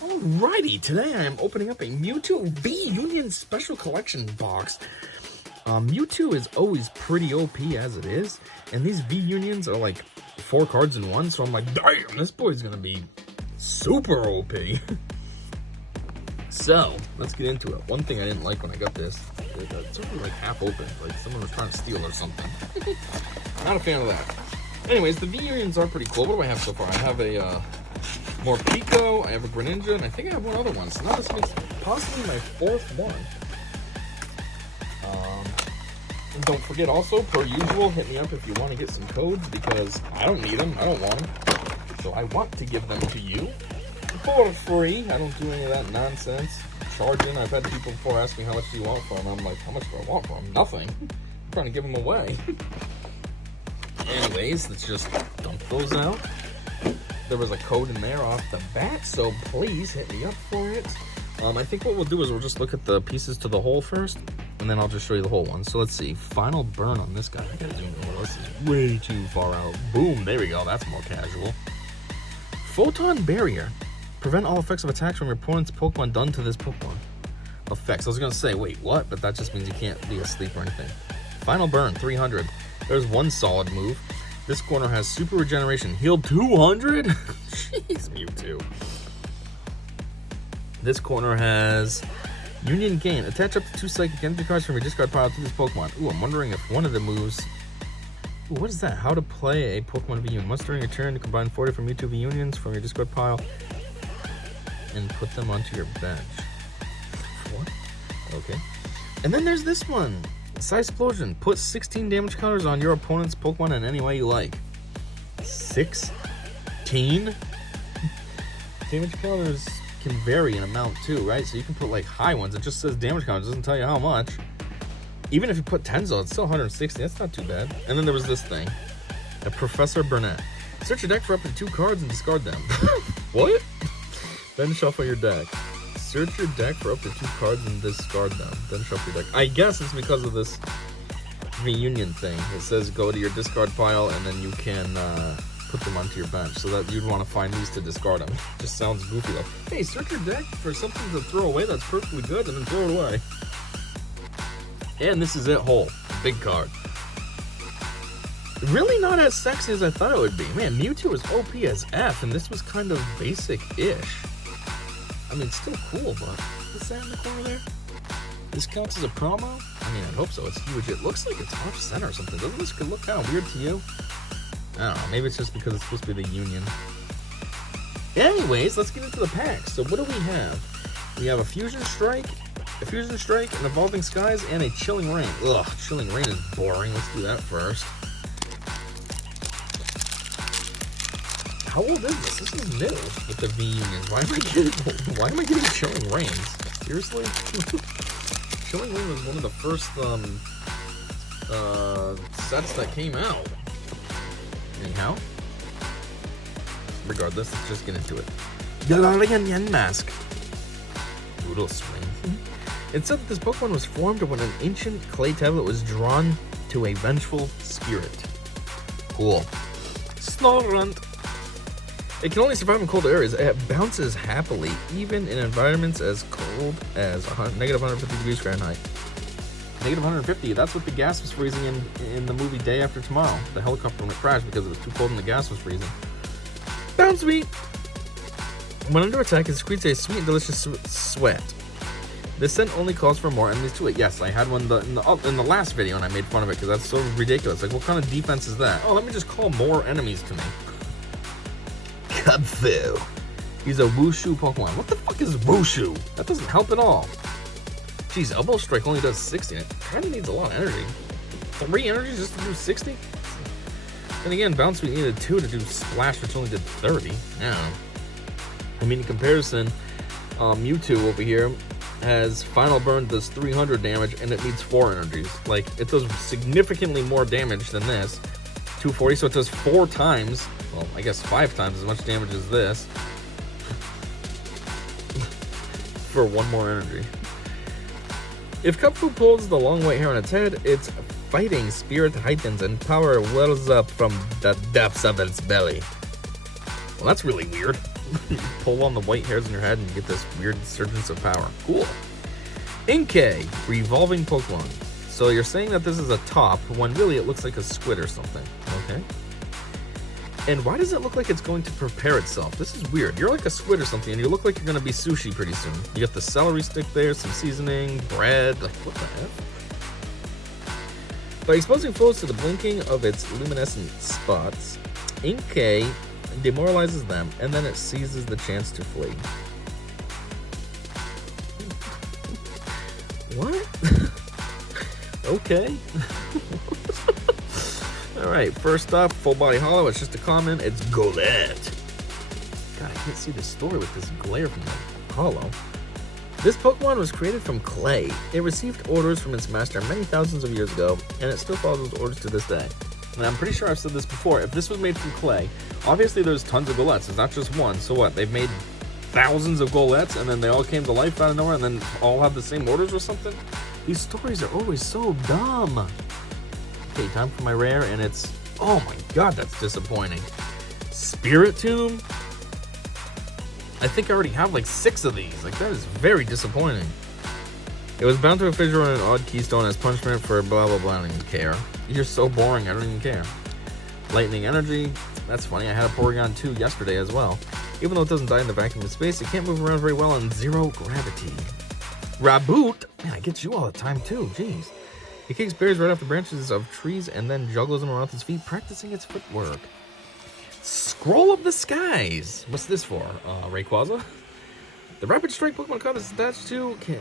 Alrighty, today I am opening up a Mewtwo V-Union Special Collection box. Mewtwo is always pretty OP as it is, and these V-Unions are like 4 cards in one, so I'm like, damn, this boy's gonna be super OP. So, let's get into it. One thing I didn't like when I got this, it's only like half open, like someone was trying to steal or something. Not a fan of that. Anyways, the V-Unions are pretty cool. What do I have so far? I have a more Pico, I have a Greninja, and I think I have one other one. So now this makes possibly my 4th one. And don't forget also, per usual, hit me up if you want to get some codes, because I don't need them, I don't want them. So I want to give them to you for free. I don't do any of that nonsense. Charging, I've had people before ask me how much do you want for them. I'm like, how much do I want for them? Nothing. I'm trying to give them away. Anyways, let's just dump those out. There was a code in there off the bat, so please hit me up for it. I think what we'll do is we'll just look at the pieces to the hole first, and then I'll just show you the whole one. So let's see. Final burn on this guy. I gotta zoom in. This is way too far out. Boom. There we go. That's more casual. Photon Barrier. Prevent all effects of attacks from your opponent's Pokemon done to this Pokemon. Effects. I was gonna say, wait, what? But that just means you can't be asleep or anything. Final burn. 300. There's one solid move. This corner has Super Regeneration. Healed 200? Jeez, Mewtwo. This corner has Union Gain. Attach up to 2 Psychic Energy cards from your discard pile to this Pokemon. Ooh, I'm wondering if one of the moves... Ooh, what is that? How to play a Pokemon V-Union. Once during your turn, to combine 40 from Mewtwo V-Unions from your discard pile and put them onto your bench. What? Okay. And then there's this one. Size Explosion. Put 16 damage counters on your opponent's Pokemon in any way you like. 16? Damage counters can vary in amount too, right? So you can put like high ones. It just says damage counters. It doesn't tell you how much. Even if you put 10s though, it's still 160. That's not too bad. And then there was this thing. A Professor Burnett. Search your deck for up to 2 cards and discard them. What? Then shuffle your deck. Search your deck for up to 2 cards and discard them. Then shuffle your deck. I guess it's because of this reunion thing. It says go to your discard pile and then you can put them onto your bench. So that you'd want to find these to discard them. Just sounds goofy though. Hey, search your deck for something to throw away that's perfectly good and then throw it away. And this is it whole. Big card. Really not as sexy as I thought it would be. Man, Mewtwo is OP as F and this was kind of basic-ish. I mean, it's still cool, but what's that in the corner there? This counts as a promo? I mean, I'd hope so. It's huge. It looks like it's off center or something. Doesn't this look kind of weird to you? I don't know. Maybe it's just because it's supposed to be the Union. Anyways, let's get into the packs. So what do we have? We have a Fusion Strike, an Evolving Skies, and a Chilling Rain. Ugh, Chilling Rain is boring. Let's do that first. How old is this? This is new with the V-Unions. Why am I getting Chilling Rains? Seriously? Chilling Rain was one of the first sets that came out. Anyhow, regardless, let's just get into it. Galarian Mask. Brutal Swing. It said that this Pokemon was formed when an ancient clay tablet was drawn to a vengeful spirit. Cool. Snorunt. It can only survive in cold areas. It bounces happily, even in environments as cold as negative 150 degrees Fahrenheit. Negative 150, that's what the gas was freezing in the movie Day After Tomorrow. The helicopter when it crashed because it was too cold and the gas was freezing. Bounce Sweet! When under attack, it secretes a sweet and delicious sweat. This scent only calls for more enemies to it. Yes, I had one in the last video and I made fun of it because that's so ridiculous. Like, what kind of defense is that? Oh, let me just call more enemies to me. Cubfu. He's a Wushu Pokemon. What the fuck is Wushu? That doesn't help at all. Jeez, Elbow Strike only does 60. It kind of needs a lot of energy. 3 energies just to do 60? Then again, Bounce Sweet needed 2 to do Splash, which only did 30. Yeah. I mean, in comparison, Mewtwo over here has Final Burn, does 300 damage, and it needs 4 energies. Like, it does significantly more damage than this. 240, so it does 4 times, well, I guess 5 times as much damage as this. For 1 more energy. If Cubfu pulls the long white hair on its head, its fighting spirit heightens and power wells up from the depths of its belly. Well, that's really weird. You pull on the white hairs in your head and you get this weird surgence of power. Cool. Inkay, revolving Pokemon. So you're saying that this is a top when really it looks like a squid or something. Okay. And why does it look like it's going to prepare itself? This is weird. You're like a squid or something, and you look like you're going to be sushi pretty soon. You got the celery stick there, some seasoning, bread. Like, what the heck? By exposing foes to the blinking of its luminescent spots, Inkay demoralizes them, and then it seizes the chance to flee. What? Okay. Alright, first up, Full Body Hollow. It's just a common. It's Golett. God, I can't see the story with this glare from the hollow. This Pokemon was created from clay. It received orders from its master many thousands of years ago, and it still follows those orders to this day. And I'm pretty sure I've said this before. If this was made from clay, obviously there's tons of Goletts. It's not just one. So what? They've made thousands of Goletts, and then they all came to life out of nowhere, and then all have the same orders or something? These stories are always so dumb. Okay, time for my rare, and it's... Oh my god, that's disappointing. Spiritomb? I think I already have like 6 of these. Like, that is very disappointing. It was bound to a fissure on an odd keystone as punishment for blah blah blah. I don't even care. You're so boring, I don't even care. Lightning Energy. That's funny, I had a Porygon 2 yesterday as well. Even though it doesn't die in the vacuum of space, it can't move around very well on 0 gravity. Raboot? Man, I get you all the time too, jeez. It kicks berries right off the branches of trees and then juggles them around with its feet, practicing its footwork. Scroll of the Skies. What's this for? Rayquaza? The Rapid Strike Pokemon card is attached to can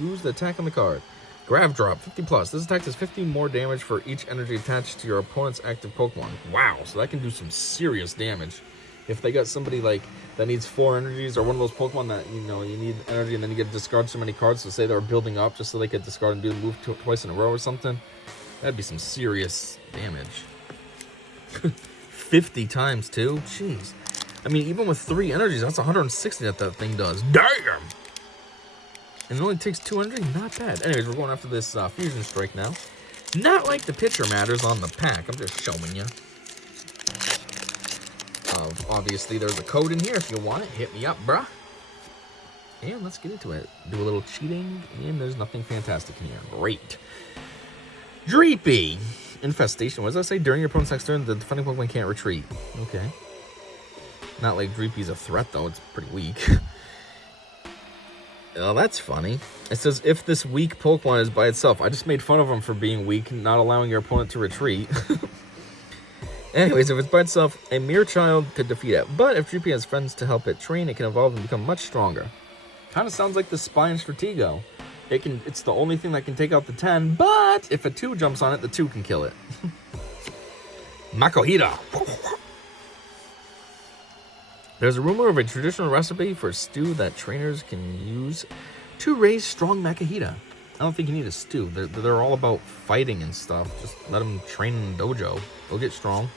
lose the attack on the card. Grav Drop, 50 plus. This attack does 50 more damage for each energy attached to your opponent's active Pokemon. Wow, so that can do some serious damage. If they got somebody like that needs 4 energies, or one of those Pokemon that, you know, you need energy and then you get to discard so many cards, so say they were building up just so they could discard and do the move twice in a row or something, that'd be some serious damage. 50 times too? Jeez. I mean, even with 3 energies, that's 160 that thing does. Damn! And it only takes 2 energy? Not bad. Anyways, we're going after this Fusion Strike now. Not like the picture matters on the pack. I'm just showing you. Obviously, there's a code in here if you want it. Hit me up, bruh. And let's get into it. Do a little cheating, and there's nothing fantastic in here. Great. Dreepy. Infestation. What does that say? During your opponent's next turn, the defending Pokemon can't retreat. Okay. Not like Dreepy's a threat, though. It's pretty weak. Oh, that's funny. It says, if this weak Pokemon is by itself. I just made fun of him for being weak, not allowing your opponent to retreat. Anyways, if it's by itself, a mere child could defeat it. But if Dreepy has friends to help it train, it can evolve and become much stronger. Kind of sounds like the Spy and Stratego. It's the only thing that can take out the 10, but if a 2 jumps on it, the 2 can kill it. Makuhita. There's a rumor of a traditional recipe for a stew that trainers can use to raise strong Makuhita. I don't think you need a stew. They're all about fighting and stuff. Just let them train in the dojo. They'll get strong.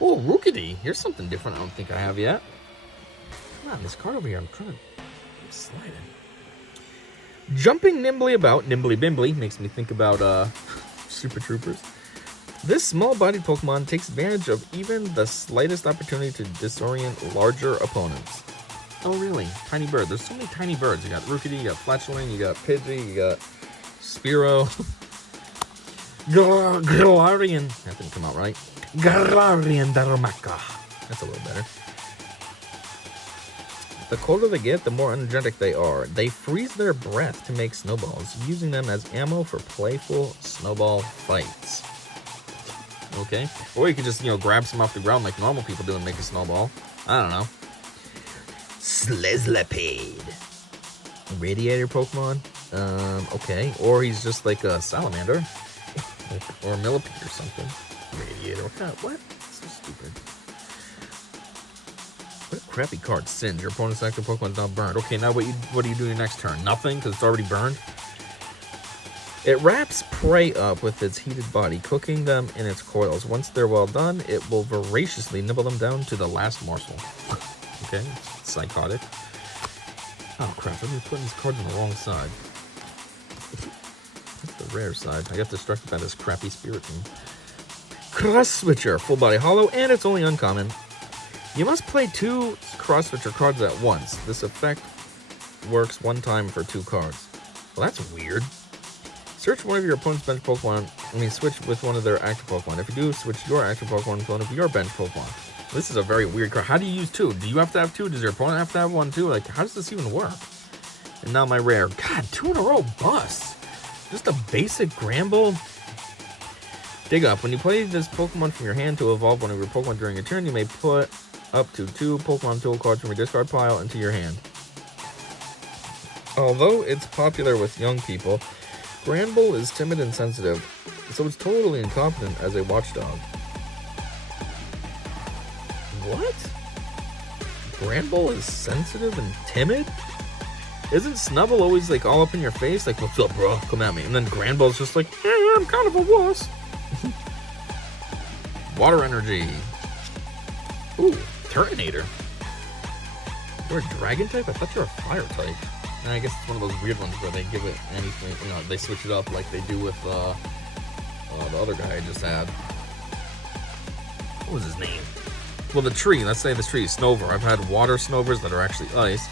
Oh, Rookidee. Here's something different I don't think I have yet. Come on, this card over here. I'm trying to slide it. Jumping nimbly about, nimbly bimbly, makes me think about Super Troopers. This small-bodied Pokemon takes advantage of even the slightest opportunity to disorient larger opponents. Oh, really? Tiny bird. There's so many tiny birds. You got Rookidee, you got Fletchling, you got Pidgey, you got Spearow. Galarian. That didn't come out right. Galarian Darumaka. That's a little better. The colder they get, the more energetic they are. They freeze their breath to make snowballs, using them as ammo for playful snowball fights. Okay. Or you could just, grab some off the ground like normal people do and make a snowball. I don't know. Slizlipede. Radiator Pokemon? Okay. Or he's just like a salamander. Or a millipede or something. Radiator. What? So stupid. What a crappy card. Singe. Your opponent's active Pokemon's now burned. Okay, now what do you do your next turn? Nothing, because it's already burned? It wraps prey up with its heated body, cooking them in its coils. Once they're well done, it will voraciously nibble them down to the last morsel. Okay, psychotic. Oh crap, I've been putting these cards on the wrong side. That's the rare side. I got distracted by this crappy Spiritomb. Cross Switcher, full body hollow, and it's only uncommon. You must play 2 Cross Switcher cards at once. This effect works one time for 2 cards. Well, that's weird. Search one of your opponent's bench Pokemon and you switch with one of their active Pokemon. If you do, switch your active Pokemon with one of your bench Pokemon. This is a very weird card. How do you use 2? Do you have to have 2? Does your opponent have to have 1 too? Like, how does this even work? And now my rare. God, 2 in a row busts. Just a basic Gramble. Dig Up. When you play this Pokemon from your hand to evolve one of your Pokemon during your turn, you may put up to 2 Pokemon Duel cards from your discard pile into your hand. Although it's popular with young people, Granbull is timid and sensitive, so it's totally incompetent as a watchdog. What? Granbull is sensitive and timid? Isn't Snubbull always like all up in your face? Like, what's up, bro? Come at me. And then Granbull's just like, yeah, I'm kind of a wuss. Water Energy. Ooh, Turtonator. You're a dragon type? I thought you were a fire type. And I guess it's one of those weird ones where they give it anything, you know, they switch it up like they do with the other guy I just had. What was his name? Well, the tree. Let's say this tree, Snover. I've had water Snovers that are actually ice.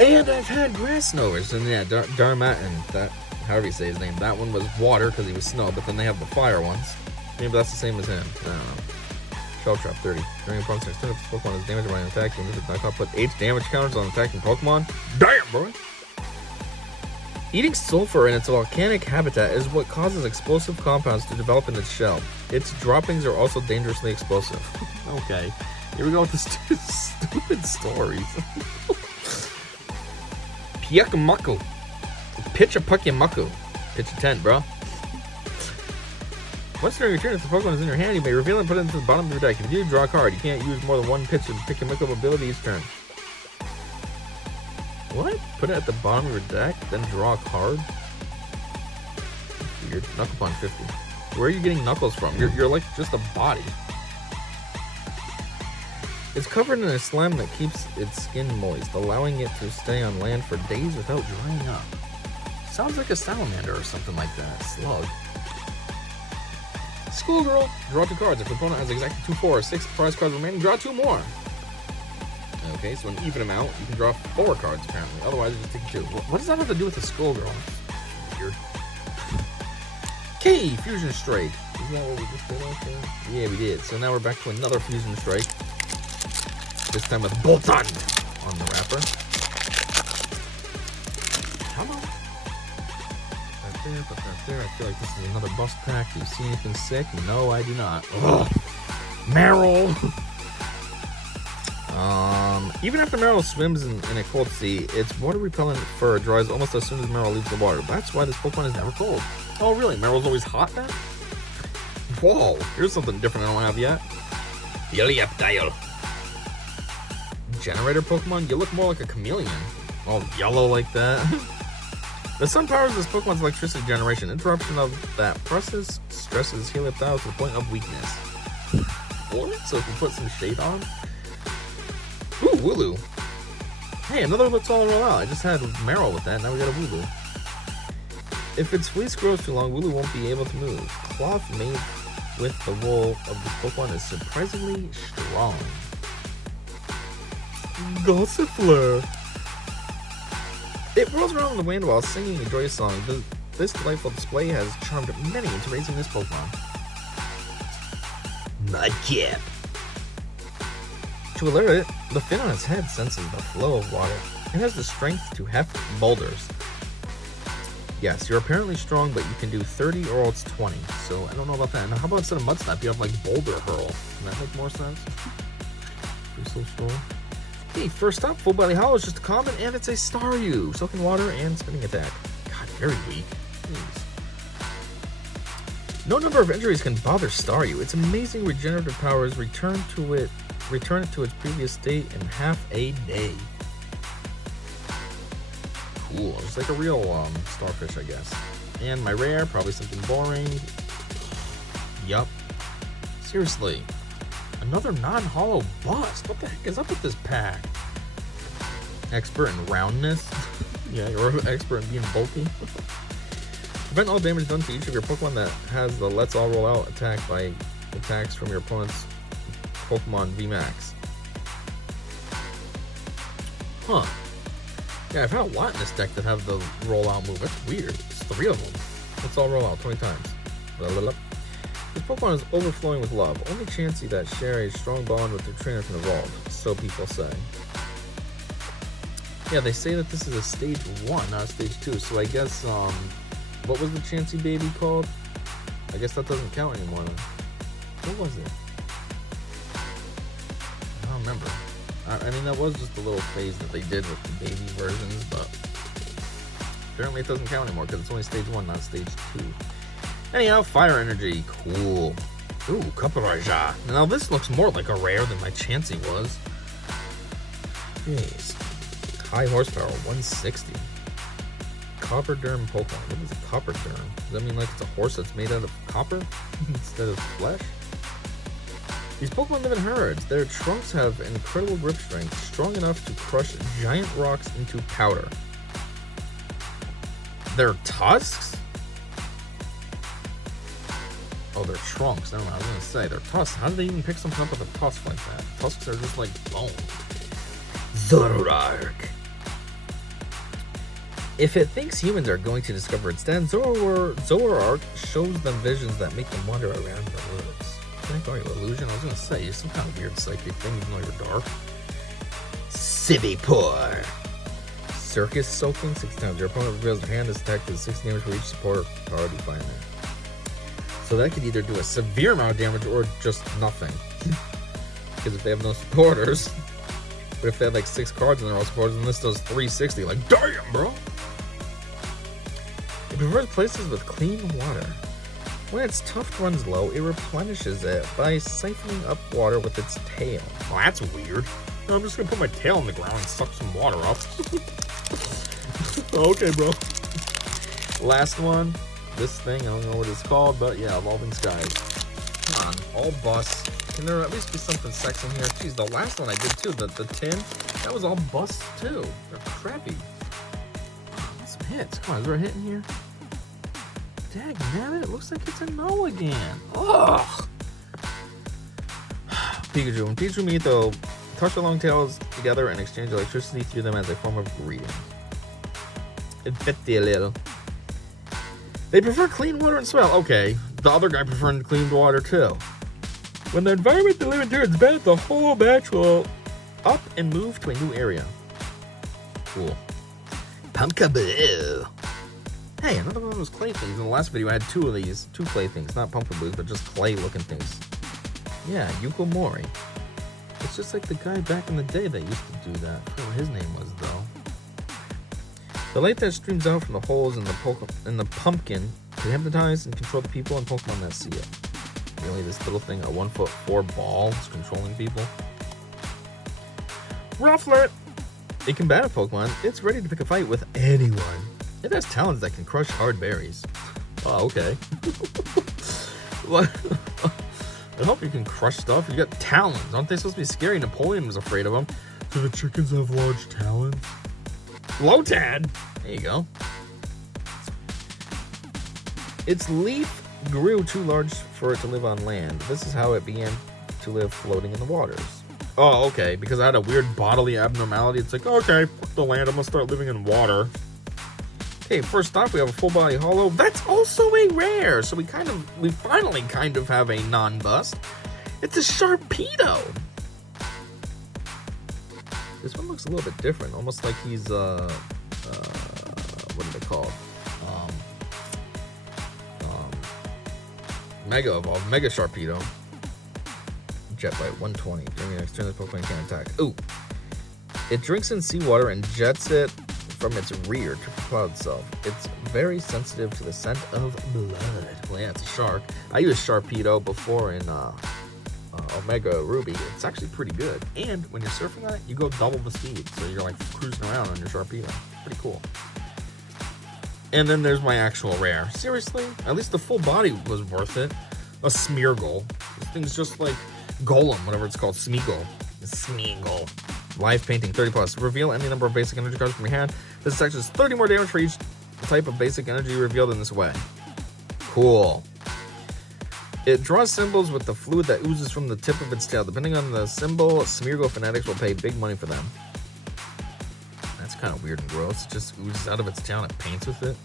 And I've had grass Snovers. And yeah, Darmatan, that, however you say his name, that one was water because he was snow, but then they have the fire ones. Maybe that's the same as him. I don't know. Shell Trap 30. During a opponent's next turn, if this Pokemon is damaged by an attack, you can put 8 damage counters on attacking Pokemon. Damn, bro! Eating sulfur in its volcanic habitat is what causes explosive compounds to develop in its shell. Its droppings are also dangerously explosive. Okay, here we go with the stupid stories. Pyukamaku. Pitch a Pukyamaku. Pitch a tent, bro. Once during your turn, if the Pokemon is in your hand, you may reveal and put it into the bottom of your deck. If you do, draw a card. You can't use more than 1 pitch and pick and pick up ability each turn. What? Put it at the bottom of your deck, then draw a card? Weird. Knucklepon 50. Where are you getting Knuckles from? You're like just a body. It's covered in a slime that keeps its skin moist, allowing it to stay on land for days without drying up. Sounds like a salamander or something like that. Slug. Schoolgirl. Draw 2 cards. If the opponent has exactly 2, 4, or 6 prize cards remaining, draw 2 more. Okay, so an even amount, you can draw 4 cards apparently. Otherwise, you just take 2. What does that have to do with the Schoolgirl? Weird. Okay, Fusion Strike. Isn't that what we just did also? Yeah, we did. So now we're back to another Fusion Strike. This time with Bolton on the wrapper. Come on. Put that there. I feel like this is another bust pack. Do you see anything sick? No, I do not. Ugh. Meryl. Even after Meryl swims in a cold sea, its water repellent fur dries almost as soon as Meryl leaves the water. That's why this Pokemon is never cold. Oh, really? Meryl's always hot then? Whoa, here's something different I don't have yet. Yelliaptile. Generator Pokemon? You look more like a chameleon. All yellow like that. The sun powers this Pokemon's electricity generation. Interruption of that process stresses Helioptile to the point of weakness. What? So if you put some shade on? Ooh, Wooloo. Hey, another looks all roll out. I just had Meryl with that, now we got a Wooloo. If its fleece grows too long, Wooloo won't be able to move. Cloth made with the wool of this Pokemon is surprisingly strong. Gossifleur. It whirls around in the wind while singing a joyous song. This delightful display has charmed many into raising this Pokemon. Mudkip. To alert it, the fin on its head senses the flow of water. It has the strength to heft boulders. Yes, you're apparently strong, but you can do 30 or else 20. So I don't know about that. Now, how about instead of Mud Snap, you have like Boulder Hurl? Can that make more sense? You're so strong. Okay, first up, Full Body Hollow is just a common, and it's a Staryu. Soaking water and spinning attack. God, very weak. Jeez. No number of injuries can bother Staryu. Its amazing regenerative powers return it to its previous state in half a day. Cool. It's like a real starfish, I guess. And my rare, probably something boring. Yup. Seriously. Another non-hollow bust. What the heck is up with this pack? Expert in roundness. Yeah, you're an expert in being bulky. Prevent all damage done to each of your Pokemon that has the Let's All Roll Out attack by attacks from your opponent's Pokemon VMAX. Huh. Yeah, I've had a lot in this deck that have the rollout move. That's weird. It's 3 of them. Let's all roll out 20 times. Blah, blah, blah. This Pokemon is overflowing with love. Only Chansey that share a strong bond with their trainer can evolve, so people say. Yeah, they say that this is a stage 1, not a stage 2. So I guess, what was the Chansey baby called? I guess that doesn't count anymore then. What was it? I don't remember. I mean, that was just a little phase that they did with the baby versions, but apparently it doesn't count anymore because it's only stage 1, not stage 2. Anyhow, Fire Energy. Cool. Ooh, Cuparaja. Now this looks more like a rare than my Chansey was. Jeez. High horsepower, 160. Copper Derm Pokemon. What is a Copper Derm? Does that mean like it's a horse that's made out of copper instead of flesh? These Pokemon live in herds. Their trunks have incredible grip strength, strong enough to crush giant rocks into powder. Their tusks? Oh, their trunks. Never mind, I was going to say, their tusks. How did they even pick something up with a tusk like that? Tusks are just like bone. Zoroark. If it thinks humans are going to discover its den, Zoroark shows them visions that make them wander around the woods. Can I call you illusion? I was going to say, you're some kind of weird psychic thing, even though you're dark. Civipore. Circus Soaking, 6 times. Your opponent reveals their hand is attacked to 6 damage for each supporter power defined there. So that could either do a severe amount of damage or just nothing. Because if they have no supporters, but if they have like 6 cards and they're all supporters, and this does 360, like, damn, bro! It prefers places with clean water. When its tuft runs low, it replenishes it by siphoning up water with its tail. Oh, that's weird. No, I'm just gonna put my tail in the ground and suck some water up. Okay, bro. Last one. This thing, I don't know what it's called, but yeah, Evolving Skies. Come on, all bus. Can there at least be something sexy in here? Jeez, the last one I did too, the tin, that was all bus too. They're crappy. Oh, some hits. Come on, is there a hit in here? Dagnabbit, it looks like it's a no again. Ugh. Pikachu. When Pikachu meet, they'll touch their long tails together and exchange electricity through them as a form of greeting. Infectio. They prefer clean water and swell. Okay, the other guy preferred clean water too. When the environment they live in turns bad, the whole batch will up and move to a new area. Cool. Pumpkaboo. Hey, another one of those clay things. In the last video, I had 2 of these. 2 clay things. Not Pumpkaboos, but just clay-looking things. Yeah, Yuko Mori. It's just like the guy back in the day that used to do that. I forget what his name was, though. The light that streams out from the holes in the pumpkin can hypnotize and control the people and Pokemon that see it. Really, this little thing, a 1'4" ball, is controlling people. Rufflet! A combative Pokemon, it's ready to pick a fight with anyone. It has talons that can crush hard berries. Oh, okay. What? I hope you can crush stuff. You got talons. Aren't they supposed to be scary? Napoleon was afraid of them. Do the chickens have large talons? Lotad! There you go. Its leaf grew too large for it to live on land. This is how it began to live floating in the waters. Oh, okay. Because I had a weird bodily abnormality. It's like, okay, fuck the land. I'm gonna start living in water. Okay, first off, we have a full body holo. That's also a rare. So we finally kind of have a non-bust. It's a Sharpedo. This one looks a little bit different, almost like he's what are they called? Mega Evolved, Mega Sharpedo. Jet Bite 120. During the next turn, this Pokemon can't attack. Ooh. It drinks in seawater and jets it from its rear to propel itself. It's very sensitive to the scent of blood. Well, yeah, it's a shark. I used Sharpedo before in Omega Ruby. It's actually pretty good. And when you're surfing on it, you go double the speed. So you're like cruising around on your Sharpedo. Pretty cool. And then there's my actual rare. Seriously? At least the full body was worth it. A Smeargle. This thing's just like Golem, whatever it's called. Smeagol. Smeagol. Live painting 30+. Reveal any number of basic energy cards from your hand. This section is 30 more damage for each type of basic energy revealed in this way. Cool. It draws symbols with the fluid that oozes from the tip of its tail. Depending on the symbol, Smeargle fanatics will pay big money for them. That's kind of weird and gross. It just oozes out of its tail and it paints with it.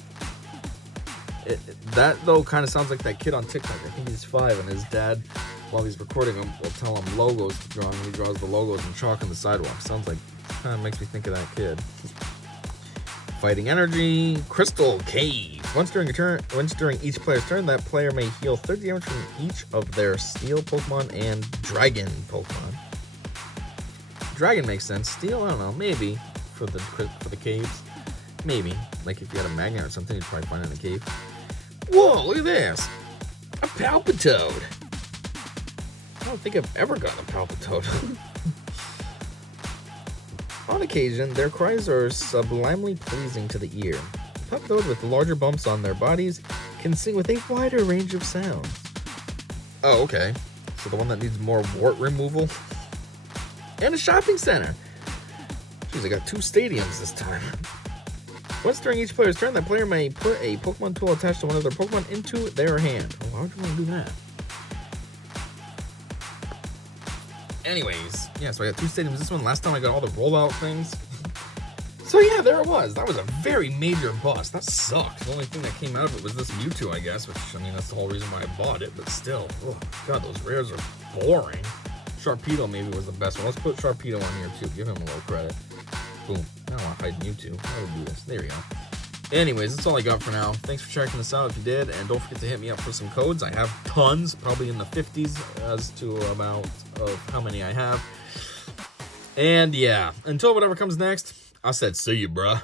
That, though, kind of sounds like that kid on TikTok. I think he's 5, and his dad, while he's recording him, will tell him logos to draw, and he draws the logos in chalk on the sidewalk. Sounds like, kind of makes me think of that kid. Fighting energy, Crystal Cave. Once during each player's turn, that player may heal 30 damage from each of their Steel Pokemon and Dragon Pokemon. Dragon makes sense. Steel, I don't know, maybe for the caves, maybe. Like if you had a magnet or something, you'd probably find it in a cave. Whoa, look at this! A Palpitoad! I don't think I've ever gotten a Palpitoad. On occasion, their cries are sublimely pleasing to the ear. Palpitoad with larger bumps on their bodies can sing with a wider range of sounds. Oh, okay. So the one that needs more wart removal? And a shopping center! Jeez, I got 2 stadiums this time. Once during each player's turn, that player may put a Pokemon tool attached to one of their Pokemon into their hand. Well, why would you want to do that? Anyways, yeah, so I got 2 stadiums. This one, last time I got all the rollout things. So yeah, there it was. That was a very major bust. That sucked. The only thing that came out of it was this Mewtwo, I guess, which, I mean, that's the whole reason why I bought it, but still. Oh, God, those rares are boring. Sharpedo maybe was the best one. Let's put Sharpedo on here, too. Give him a little credit. Boom. I don't want to hide Mewtwo. I would do this. There we go. Anyways, that's all I got for now. Thanks for checking this out if you did, and don't forget to hit me up for some codes. I have tons, probably in the 50s as to amount of how many I have. And yeah, until whatever comes next, I said see you, bruh.